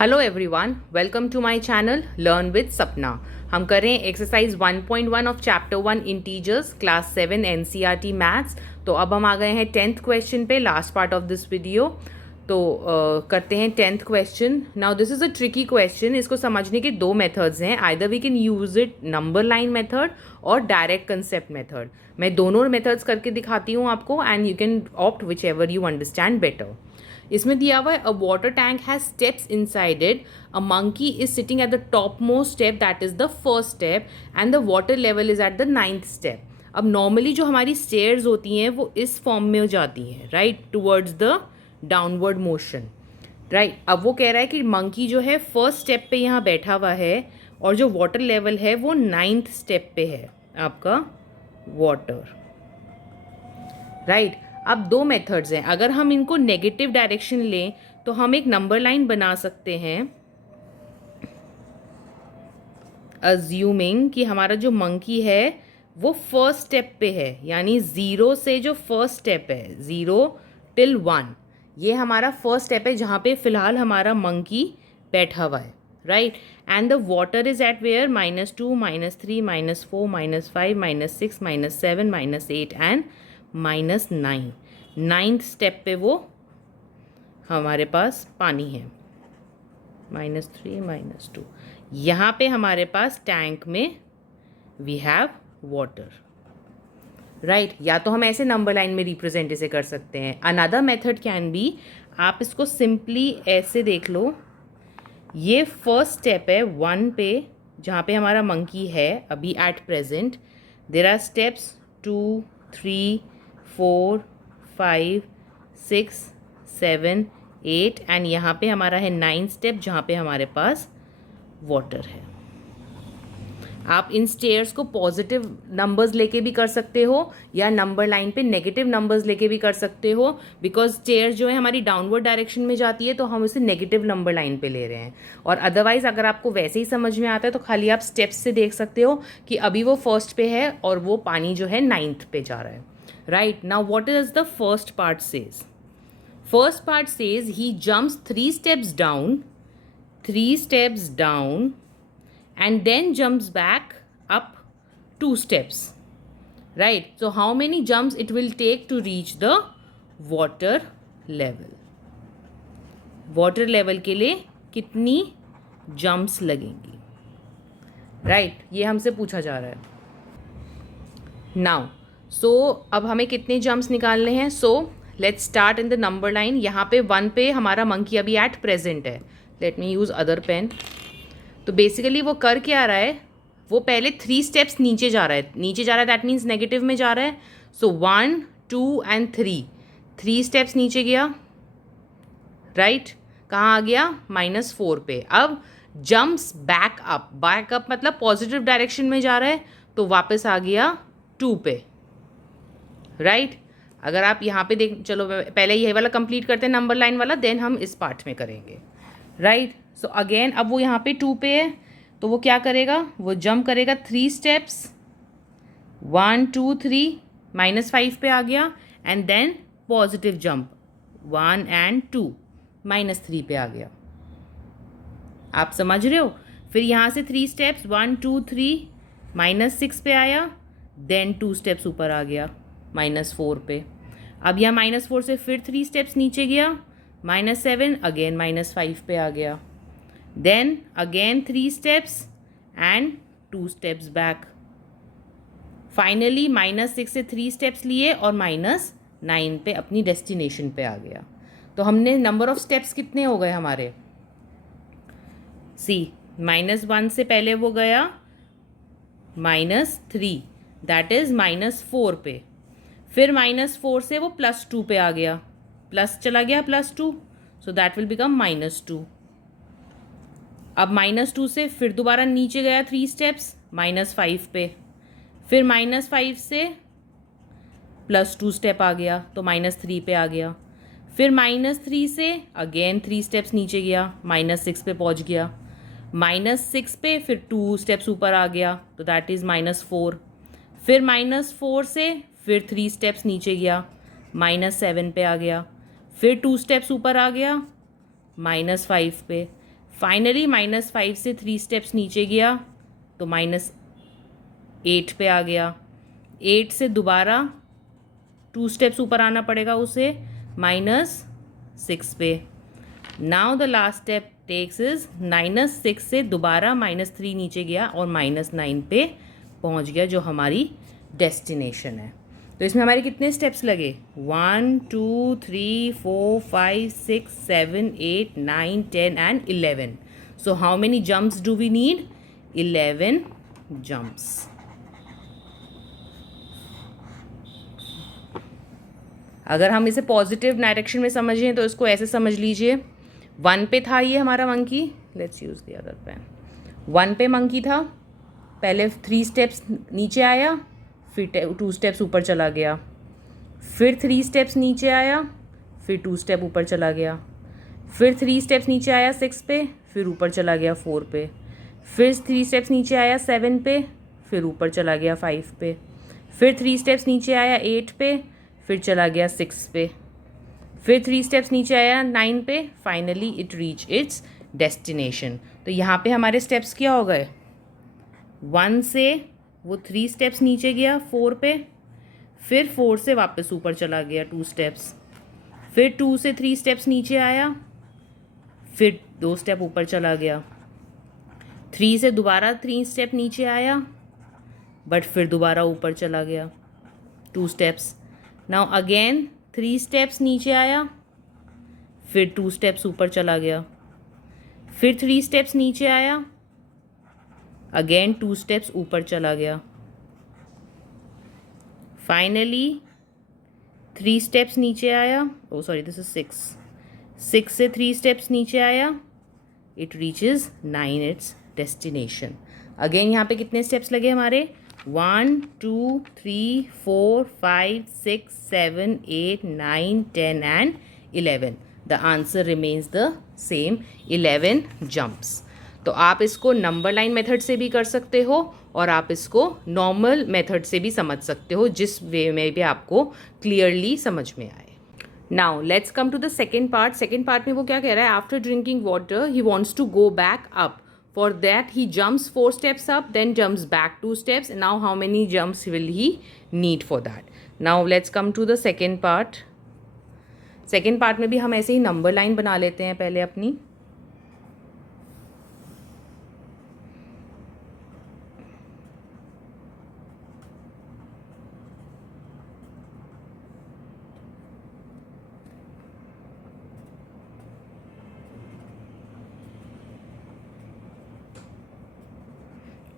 Hello everyone, welcome to my channel learn with Sapna. हम कर रहे हैं exercise 1.1 of chapter 1 integers class 7 NCERT maths. तो अब हम आ गए हैं 10th क्वेश्चन पे, last part of this video. तो करते हैं 10th question. Now this is a tricky question. इसको समझने के दो मेथड्स हैं, either we can use it number line method और डायरेक्ट कंसेप्ट मेथड। मैं दोनों मेथड्स करके दिखाती हूँ आपको, and you can opt which ever you understand better. इसमें दिया हुआ है अ water tank has steps inside it, a monkey is sitting at the top most step, that is the first step, and the water level is at the 9th step. अब normally जो हमारी stairs होती हैं वो इस form में हो जाती हैं, right, towards the downward motion, right. अब वो कह रहा है कि मंकी जो है फर्स्ट स्टेप पे यहाँ बैठा हुआ है और जो वाटर लेवल है वो 9th स्टेप पे है आपका वाटर, राइट। अब दो मेथड्स हैं, अगर हम इनको नेगेटिव डायरेक्शन लें तो हम एक नंबर लाइन बना सकते हैं, अज्यूमिंग कि हमारा जो मंकी है वो फर्स्ट स्टेप पे है, यानी 0 से जो फर्स्ट स्टेप है 0 till 1, ये हमारा फर्स्ट स्टेप है जहाँ पे फिलहाल हमारा मंकी बैठा हुआ है, right. And the water is at where -2 -3 -4 -5 -6 -7 -8 and -9। 9th step पे वो हमारे पास पानी है, -3 -2। यहाँ पे हमारे पास टैंक में वी हैव वाटर, राइट। या तो हम ऐसे नंबर लाइन में रिप्रेजेंट इसे कर सकते हैं। अनदर मेथड कैन बी, आप इसको सिंपली ऐसे देख लो, ये फर्स्ट स्टेप है 1 पे जहाँ पे हमारा मंकी है अभी at present. There are steps 2 3 4 5 6 7 8 and यहाँ पे हमारा है 9th स्टेप जहाँ पे हमारे पास वाटर है। आप इन स्टेयर्स को पॉजिटिव नंबर्स लेके भी कर सकते हो या नंबर लाइन पे नेगेटिव नंबर्स लेके भी कर सकते हो, बिकॉज स्टेयर्स जो है हमारी डाउनवर्ड डायरेक्शन में जाती है तो हम उसे नेगेटिव नंबर लाइन पे ले रहे हैं। और अदरवाइज अगर आपको वैसे ही समझ में आता है तो खाली आप स्टेप्स से देख सकते हो कि अभी वो फर्स्ट पे है और वो पानी जो है 9th पे जा रहा है, right. Now what is the first part says? First part says he jumps 3 steps down and then jumps back up 2 steps, right? So how many jumps it will take to reach the water level? Water level के लिए कितनी jumps लगेंगी, right? ये हमसे पूछा जा रहा है। Now, so अब हमें कितने jumps निकालने हैं? So let's start in the number line. यहाँ पे 1 पे हमारा monkey अभी at present है। Let me use other pen. तो बेसिकली वो कर क्या रहा है, वो पहले 3 steps नीचे जा रहा है, दैट मीन्स नेगेटिव में जा रहा है। सो 1 2 एंड 3 steps नीचे गया, राइट। कहाँ आ गया? -4 पे। अब जम्प्स बैक अप मतलब पॉजिटिव डायरेक्शन में जा रहा है तो वापस आ गया 2 पे, राइट। अगर आप यहाँ पे देख, चलो पहले ये वाला कंप्लीट करते हैं नंबर लाइन वाला, देन हम इस पार्ट में करेंगे, राइट। सो अगेन अब वो यहाँ पे 2 पे है तो वो क्या करेगा, वो जंप करेगा 3 steps, 1 2 3, -5 पे आ गया, and then positive jump 1 and 2, -3 पे आ गया। आप समझ रहे हो? फिर यहाँ से 3 steps 1 2 3, -6 पे आया, देन 2 steps ऊपर आ गया -4 पे। अब यहाँ -4 से फिर 3 steps नीचे गया, -7, अगेन -5 पे आ गया, then again 3 steps and 2 steps back. Finally -6 से 3 steps लिए और -9 पे अपनी डेस्टिनेशन पे आ गया। तो हमने नंबर ऑफ स्टेप्स कितने हो गए हमारे? सी, -1 से पहले वो गया -3, दैट इज -4 पे। फिर -4 से वो +2 पे आ गया, प्लस चला गया +2, सो दैट विल बिकम -2। अब -2 से फिर दोबारा नीचे गया 3 steps -5 पे, फिर -5 से +2 step आ गया तो -3 पे आ गया, फिर -3 से अगेन 3 steps नीचे गया, -6 पे पहुंच गया, -6 पे फिर 2 steps ऊपर आ गया तो दैट इज़ -4, फिर -4 से फिर 3 steps नीचे गया, -7 पे आ गया, फिर 2 steps ऊपर आ गया -5 पे, फाइनली -5 से 3 स्टेप्स नीचे गया तो -8 पे आ गया। 8 से दोबारा 2 स्टेप्स ऊपर आना पड़ेगा उसे, -6 पे। Now the last step takes is -6 से दोबारा -3 नीचे गया और -9 पे पहुंच गया, जो हमारी डेस्टिनेशन है। तो इसमें हमारे कितने स्टेप्स लगे? 1 2 3 4 5 6 7 8 9 10 and 11। So how many jumps do we need? 11 jumps. अगर हम इसे पॉजिटिव डायरेक्शन में समझें तो इसको ऐसे समझ लीजिए, 1 पे था ये हमारा monkey, let's use the other pen. 1 पे मंकी था, पहले 3 स्टेप्स नीचे आया, फिर 2 स्टेप्स ऊपर चला गया, फिर 3 स्टेप्स नीचे आया, फिर 2 स्टेप ऊपर चला गया, फिर 3 स्टेप्स नीचे आया 6 पे, फिर ऊपर चला गया 4 पे, फिर 3 स्टेप्स नीचे आया 7 पे, फिर ऊपर चला गया 5 पे, फिर 3 स्टेप्स नीचे आया 8 पे, फिर चला गया 6 पे, फिर 3 स्टेप्स नीचे आया 9 पे, finally it reach its destination. तो यहाँ पे हमारे स्टेप्स क्या हो गए? 1 से वो 3 स्टेप्स नीचे गया 4 पे, फिर 4 से वापस ऊपर चला गया 2 स्टेप्स, फिर 2 से 3 स्टेप्स नीचे आया, फिर 2 स्टेप ऊपर चला गया, 3 से दोबारा 3 स्टेप नीचे आया, बट फिर दोबारा ऊपर चला गया 2 स्टेप्स। नाउ अगेन 3 स्टेप्स नीचे आया, फिर 2 स्टेप्स ऊपर चला गया, फिर 3 स्टेप्स नीचे आया, अगेन 2 स्टेप्स ऊपर चला गया, फाइनली 3 स्टेप्स नीचे आया, ओ सॉरी दिस इज 6 से 3 स्टेप्स नीचे आया, it reaches 9 it's destination. Again यहाँ पे कितने स्टेप्स लगे हमारे? 1 2 3 4 5 6 7 8 9 10 and 11। The answer remains the same, 11 jumps. तो आप इसको नंबर लाइन मेथड से भी कर सकते हो और आप इसको नॉर्मल मेथड से भी समझ सकते हो, जिस वे में भी आपको क्लियरली समझ में आए। Now let's come to the second part. Second part में वो क्या कह रहा है? After drinking water he wants to go back up. For that he jumps 4 steps up, then jumps back 2 steps. Now how many jumps will he need for that? Now let's come to the second part. Second part में भी हम ऐसे ही number line बना लेते हैं पहले अपनी।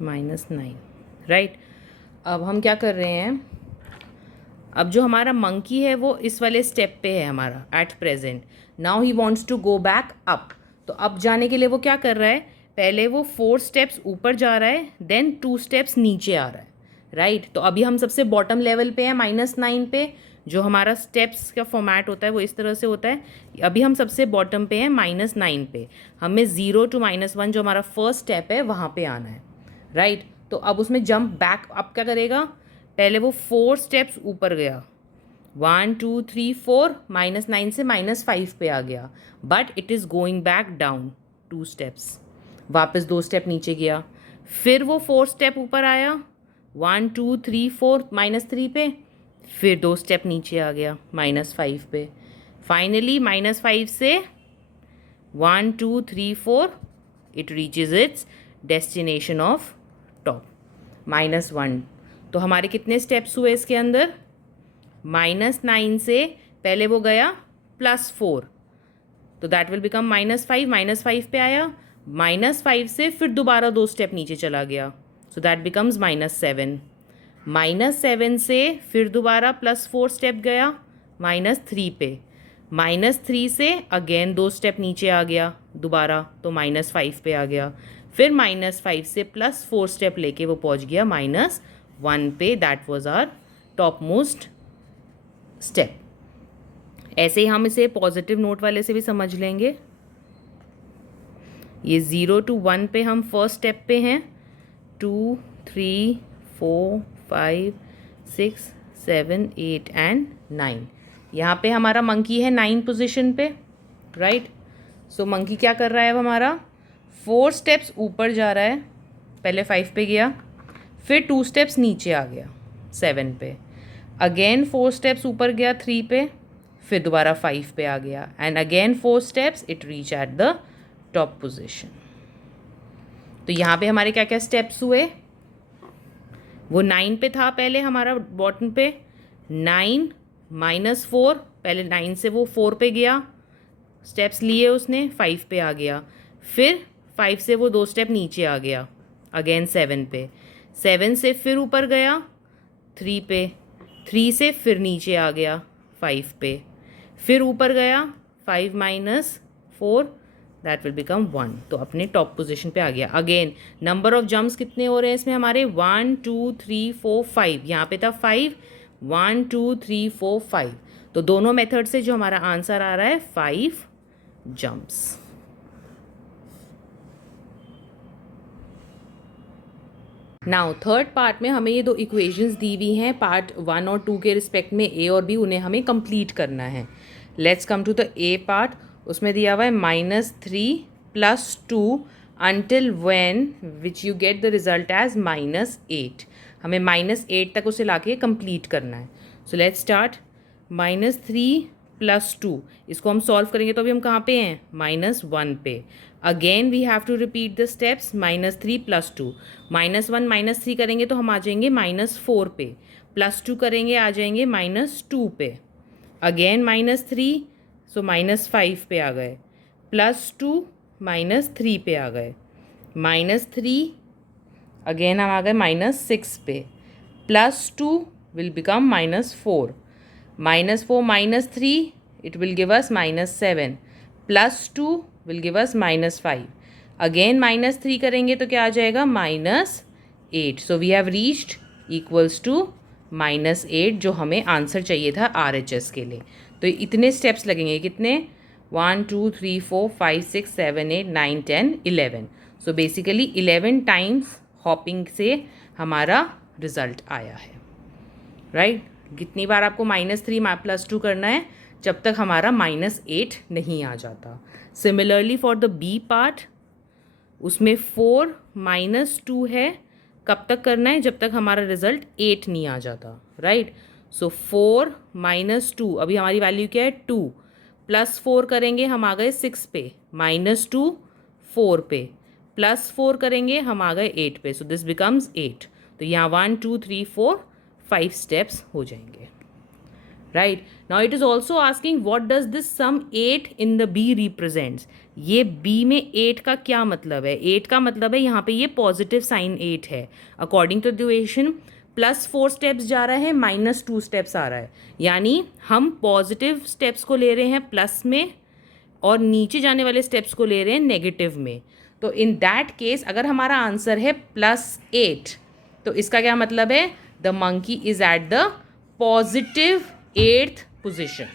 -9, right. अब हम क्या कर रहे हैं? अब जो हमारा मंकी है वो इस वाले स्टेप पे है हमारा at present. Now he wants to go back up. तो अब जाने के लिए वो क्या कर रहा है? पहले वो 4 स्टेप्स ऊपर जा रहा है, देन 2 स्टेप्स नीचे आ रहा है, राइट। तो अभी हम सबसे बॉटम लेवल पे है -9 पे। जो हमारा स्टेप्स का फॉर्मेट होता है वो इस तरह से होता है। अभी हम सबसे बॉटम पे हैं -9 पे। हमें 0 to -1 जो हमारा फर्स्ट स्टेप है वहाँ पे आना है, राइट। तो अब उसमें जंप बैक अप क्या करेगा? पहले वो 4 स्टेप्स ऊपर गया, 1 2 3 4, -9 से -5 पे आ गया, but it is going back down 2 steps, वापस 2 स्टेप नीचे गया, फिर वो 4 स्टेप ऊपर आया, 1 2 3 4 -3 पे, फिर 2 स्टेप नीचे आ गया -5 पे, फाइनली -5 से 1 2 3 4 it reaches it's destination of top -1। तो हमारे कितने स्टेप्स हुए इसके अंदर? -9 से पहले वो गया +4, तो दैट विल बिकम -5, -5 पे आया, -5 से फिर दोबारा 2 स्टेप नीचे चला गया, सो दैट बिकम्स -7, -7 से फिर दोबारा +4 स्टेप गया -3 पे, -3 से अगेन 2 स्टेप नीचे आ गया दोबारा, तो -5 पे आ गया, फिर -5 से +4 स्टेप लेके वो पहुंच गया -1 पे। That was our top most step. ऐसे ही हम इसे पॉजिटिव नोट वाले से भी समझ लेंगे। ये 0 to 1 पे हम फर्स्ट स्टेप पे हैं, 2 3 4 5 6 7 8 एंड 9। यहाँ पे हमारा मंकी है 9 पोजीशन पे, राइट। सो मंकी क्या कर रहा है अब हमारा? 4 स्टेप्स ऊपर जा रहा है, पहले 5 पे गया, फिर 2 स्टेप्स नीचे आ गया 7 पे, अगेन 4 स्टेप्स ऊपर गया 3 पे, फिर दोबारा 5 पे आ गया, and again 4 steps it reach at the top position. तो यहाँ पे हमारे क्या क्या स्टेप्स हुए, वो 9 पे था पहले हमारा बॉटम पे, 9 -4, पहले 9 से वो 4 पे गया, स्टेप्स लिए उसने, 5 पे आ गया, फिर 5 से वो 2 स्टेप नीचे आ गया, अगेन 7 पे, 7 से फिर ऊपर गया 3 पे, 3 से फिर नीचे आ गया 5 पे, फिर ऊपर गया 5 - 4 दैट विल बिकम 1, तो अपने टॉप पोजीशन पे आ गया। अगेन नंबर ऑफ जम्प्स कितने हो रहे हैं इसमें हमारे, 1 2 3 4 5, यहाँ पे था 5, 1 2 3 4 5, तो दोनों मेथड से जो हमारा आंसर आ रहा है 5 जम्प्स। नाउ थर्ड पार्ट में हमें ये 2 इक्वेशंस दी हुई हैं, पार्ट 1 और 2 के रिस्पेक्ट में ए और बी, उन्हें हमें कंप्लीट करना है। Let's come to the A part. उसमें दिया हुआ है -3 + 2 until when which you get the result as -8। हमें -8 तक उसे लाके कंप्लीट करना है। So let's start. -3 + 2, इसको हम सॉल्व करेंगे तो अभी हम कहाँ पे हैं, -1 पे। Again we have to repeat the steps, -3 + 2, -1 -3 करेंगे तो हम आ जाएंगे -4 पे, +2 करेंगे आ जाएंगे -2 पे, अगेन -3 सो -5 पे आ गए, +2 -3 पे आ गए, -3 अगेन हम आ गए -6 पे, +2 will become -4, -4 -3 it will give us -7, +2 will give us -5, अगेन -3 करेंगे तो क्या आ जाएगा, -8। So we have reached equals to -8, जो हमें आंसर चाहिए था RHS के लिए। तो इतने स्टेप्स लगेंगे, कितने, 1 2 3 4 5 6 7 8 9 10 11। सो बेसिकली 11 टाइम्स हॉपिंग से हमारा रिजल्ट आया है, राइट। कितनी बार आपको -3 +2 करना है, जब तक हमारा -8 नहीं आ जाता। Similarly for the B part, उसमें 4 -2 है, कब तक करना है, जब तक हमारा रिजल्ट 8 नहीं आ जाता, राइट। सो 4 -2, अभी हमारी वैल्यू क्या है 2, +4 करेंगे हम आ गए 6 पे, -2 4 पे, +4 करेंगे हम आ गए 8 पे, सो दिस बिकम्स 8। तो यहाँ 1 2 3 4 5 स्टेप्स हो जाएंगे, right. Now it is also asking what does this sum 8 in the B represents. ये बी में 8 का क्या मतलब है, 8 का मतलब है यहाँ पे ये पॉजिटिव साइन 8 है। According to the equation +4 steps जा रहा है, -2 स्टेप्स आ रहा है, यानी हम पॉजिटिव स्टेप्स को ले रहे हैं प्लस में और नीचे जाने वाले स्टेप्स को ले रहे हैं नेगेटिव में। तो इन दैट केस अगर हमारा आंसर है +8, तो इसका क्या मतलब है, the monkey is at the positive 8th position.